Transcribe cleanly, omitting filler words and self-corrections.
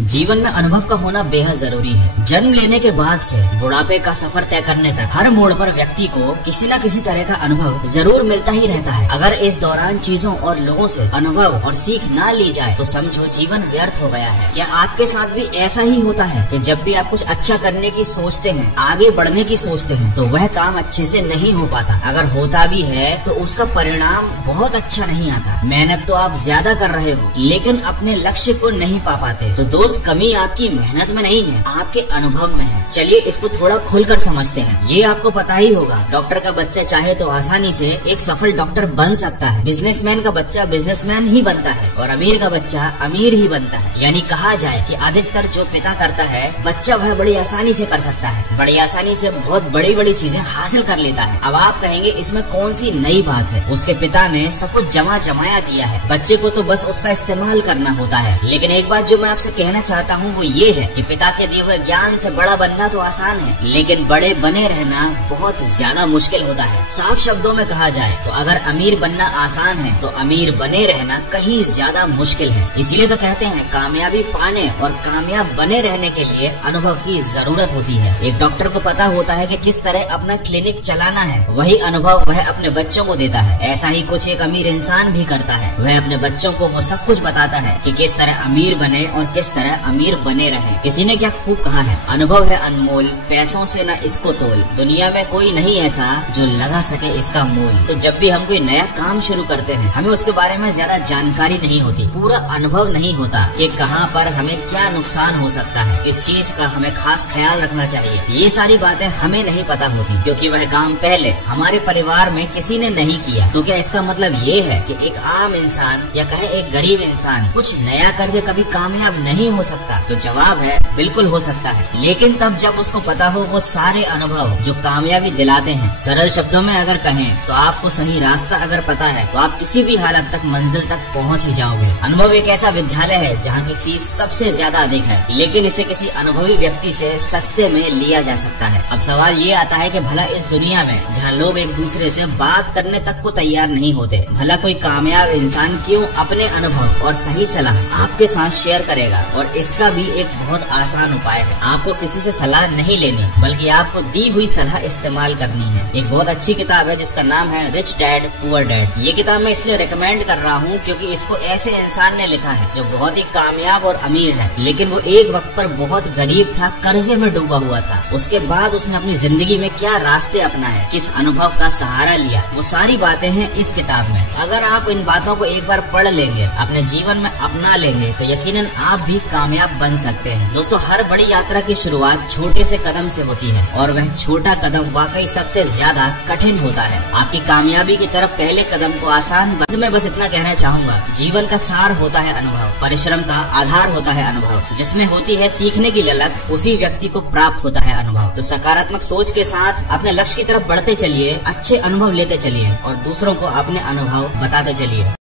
जीवन में अनुभव का होना बेहद जरूरी है। जन्म लेने के बाद से बुढ़ापे का सफर तय करने तक हर मोड़ पर व्यक्ति को किसी न किसी तरह का अनुभव जरूर मिलता ही रहता है। अगर इस दौरान चीजों और लोगों से अनुभव और सीख ना ली जाए तो समझो जीवन व्यर्थ हो गया है। क्या आपके साथ भी ऐसा ही होता है कि जब भी आप कुछ अच्छा करने की सोचते हैं, आगे बढ़ने की सोचते हैं, तो वह काम अच्छे से नहीं हो पाता। अगर होता भी है तो उसका परिणाम बहुत अच्छा नहीं आता। मेहनत तो आप ज्यादा कर रहे हो लेकिन अपने लक्ष्य को नहीं पा पाते। तो दोस्त, कमी आपकी मेहनत में नहीं है, आपके अनुभव में है। चलिए इसको थोड़ा खुलकर समझते हैं। ये आपको पता ही होगा, डॉक्टर का बच्चा चाहे तो आसानी से एक सफल डॉक्टर बन सकता है, बिजनेसमैन का बच्चा बिजनेसमैन ही बनता है और अमीर का बच्चा अमीर ही बनता है। यानी कहा जाए कि अधिकतर जो पिता करता है बच्चा वह बड़ी आसानी से कर सकता है, बड़ी आसानी से बहुत बड़ी बड़ी चीजें हासिल कर लेता है। अब आप कहेंगे इसमें कौन सी नई बात है, उसके पिता ने सब कुछ जमाया दिया है, बच्चे को तो बस उसका इस्तेमाल करना होता है। लेकिन एक बात जो मैं आपसे कहना चाहता हूँ वो ये है कि पिता के दिए हुए ज्ञान से बड़ा बनना तो आसान है, लेकिन बड़े बने रहना बहुत ज्यादा मुश्किल होता है। साफ शब्दों में कहा जाए तो अगर अमीर बनना आसान है तो अमीर बने रहना कहीं ज्यादा मुश्किल है। इसीलिए तो कहते हैं कामयाबी पाने और कामयाब बने रहने के लिए अनुभव की जरूरत होती है। एक डॉक्टर को पता होता है कि किस तरह अपना क्लिनिक चलाना है, वही अनुभव वह अपने बच्चों को देता है। ऐसा ही कुछ एक अमीर इंसान भी करता है, वह अपने बच्चों को वो सब कुछ बताता है कि किस तरह अमीर बने और किस तरह अमीर बने रहे। किसी ने क्या खूब कहा है, अनुभव है अनमोल, पैसों से न इसको तोल, दुनिया में कोई नहीं ऐसा जो लगा सके इसका मोल। तो जब भी हम कोई नया काम शुरू करते हैं हमें उसके बारे में ज्यादा जानकारी नहीं होती, पूरा अनुभव नहीं होता कि कहाँ पर हमें क्या नुकसान हो सकता है, किस चीज का हमें खास ख्याल रखना चाहिए। ये सारी बातें हमें नहीं पता होती क्योंकि वह काम पहले हमारे परिवार में किसी ने नहीं किया। तो क्या इसका मतलब ये है कि एक आम इंसान या कहे एक गरीब इंसान कुछ नया करके कभी कामयाब नहीं हो सकता? तो जवाब है बिल्कुल हो सकता है, लेकिन तब जब उसको पता हो वो सारे अनुभव जो कामयाबी दिलाते हैं। सरल शब्दों में अगर कहें तो आपको सही रास्ता अगर पता है तो आप किसी भी हालत तक मंजिल तक पहुंच ही जाओगे। अनुभव एक ऐसा विद्यालय है जहाँ की फीस सबसे ज्यादा अधिक है, लेकिन इसे किसी अनुभवी व्यक्ति से सस्ते में लिया जा सकता है। अब सवाल ये आता है कि भला इस दुनिया में जहाँ लोग एक दूसरे से बात करने तक को तैयार नहीं होते, भला कोई कामयाब इंसान क्यों अपने अनुभव और सही सलाह आपके साथ शेयर करेगा? और इसका भी एक बहुत आसान उपाय है, आपको किसी से सलाह नहीं लेनी बल्कि आपको दी हुई सलाह इस्तेमाल करनी है। एक बहुत अच्छी किताब है जिसका नाम है रिच डैड पुअर डैड। ये किताब मैं इसलिए रिकमेंड कर रहा हूँ क्योंकि इसको ऐसे इंसान ने लिखा है जो बहुत ही कामयाब और अमीर है, लेकिन वो एक वक्त पर बहुत गरीब था, कर्जे में डूबा हुआ था। उसके बाद उसने अपनी जिंदगी में क्या रास्ते अपनाए, किस अनुभव का सहारा लिया, वो सारी बातें हैं इस किताब में। अगर आप इन बातों को एक बार पढ़ लेंगे, अपने जीवन में अपना लेंगे तो यकीनन आप भी कामयाब बन सकते हैं। दोस्तों, हर बड़ी यात्रा की शुरुआत छोटे से कदम से होती है और वह छोटा कदम वाकई सबसे ज्यादा कठिन होता है। आपकी कामयाबी की तरफ पहले कदम को आसान मैं बस इतना कहना चाहूंगा, जीवन का सार होता है अनुभव, परिश्रम का आधार होता है अनुभव, जिसमें होती है सीखने की ललक उसी व्यक्ति को प्राप्त होता है अनुभव। तो सकारात्मक सोच के साथ अपने लक्ष्य की तरफ बढ़ते चलिए, अच्छे अनुभव लेते चलिए और दूसरों को अपने अनुभव बताते चलिए।